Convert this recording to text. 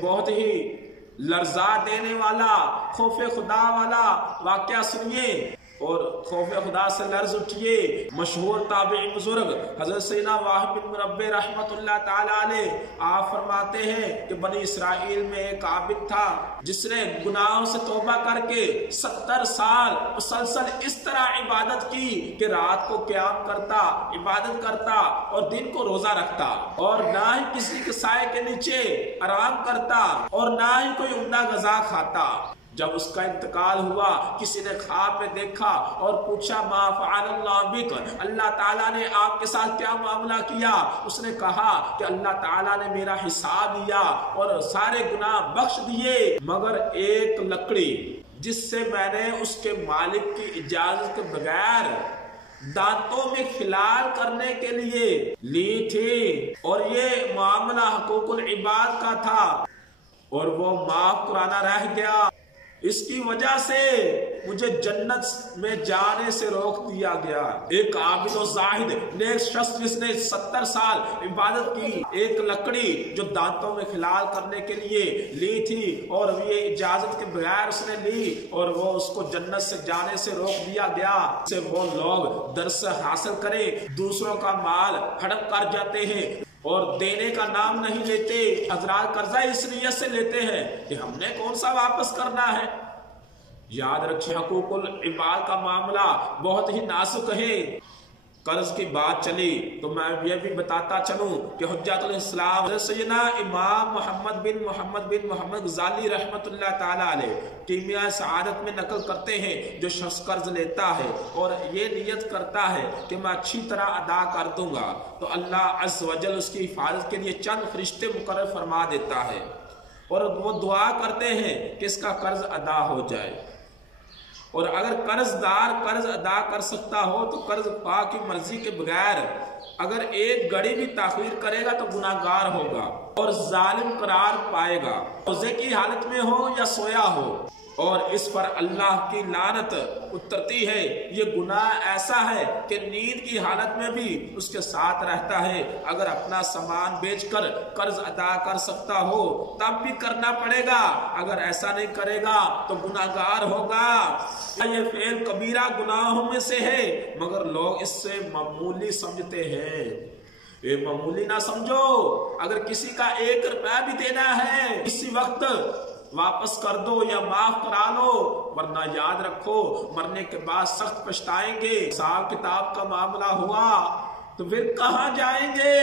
एक बहुत ही लर्जा देने वाला खौफ खुदा वाला वाक़या सुनिए और खौफ खुदा से लर्ज उठिए। मशहूर ताबई बुजुर्ग हज़रत सैयदना वाहिब बिन मुनब्बे रहमतुल्लाह ताला अलैह आप फरमाते हैं कि बनी इसराइल में एक आबिद था जिसने गुनाहों से तौबा करके 70 साल मुसलसल इस तरह इबादत की कि रात को क़याम करता, इबादत करता और दिन को रोजा रखता और ना ही किसी के साए के नीचे आराम करता और ना ही कोई उम्दा ग़िज़ा खाता। जब उसका इंतकाल हुआ किसी ने ख्वाब में देखा और पूछा मा फ़अलल्लाहु बिक, अल्लाह ताला ने आपके साथ क्या मामला किया? उसने कहा कि अल्लाह ताला ने मेरा हिसाब लिया और सारे गुनाह बख्श दिए मगर एक लकड़ी जिससे मैंने उसके मालिक की इजाजत के बगैर दांतों में खिलाल करने के लिए ली थी और ये मामला हकूकुल इबाद का था और वो माफ कराना रह गया। इसकी वजह से मुझे जन्नत में जाने से रोक दिया गया। एक आबिद और जाहिद नेक शख्स जिसने 70 साल इबादत की, एक लकड़ी जो दांतों में खिलाल करने के लिए ली थी और ये इजाजत के बगैर उसने ली और वो उसको जन्नत से जाने से रोक दिया गया। से वो लोग दर्स हासिल करें, दूसरों का माल हड़प कर जाते हैं और देने का नाम नहीं लेते। हजरात कर्जा इस नीयत से लेते हैं कि हमने कौन सा वापस करना है। याद रखिए हकूकुल इबाद का मामला बहुत ही नाजुक है। कर्ज की बात चली तो मैं ये भी बताता चलूं कि हुज्जतुल इस्लाम सैयदना इमाम मोहम्मद बिन मोहम्मद गजाली रहमतुल्लाह ताला अलैह कीमिया सआदत में नकल करते हैं, जो शख्स कर्ज लेता है और ये नियत करता है कि मैं अच्छी तरह अदा कर दूंगा तो अल्लाह अज़्ज़ वजल उसकी हिफाजत के लिए चंद फरिश्ते मुकर्रर फरमा देता है और वो दुआ करते हैं कि इसका कर्ज अदा हो जाए। और अगर कर्जदार कर्ज अदा कर सकता हो तो कर्ज पा की मर्जी के बगैर अगर एक घड़ी भी ताखीर करेगा तो गुनाहगार होगा और जालिम करार पाएगा, रोजे की हालत में हो या सोया हो, और इस पर अल्लाह की लानत उतरती है। ये गुनाह ऐसा है कि नींद की हालत में भी उसके साथ रहता है। अगर अपना सामान बेचकर कर्ज अदा कर सकता हो तब भी करना पड़ेगा, अगर ऐसा नहीं करेगा तो गुनाहगार होगा। ये फेल कबीरा गुनाहों में से है मगर लोग इससे मामूली समझते हैं। ये मामूली ना समझो। अगर किसी का 1 रुपया भी देना है इसी वक्त वापस कर दो या माफ करा लो, वरना याद रखो मरने के बाद सख्त पछताएंगे। हिसाब किताब का मामला हुआ तो फिर कहां जाएंगे?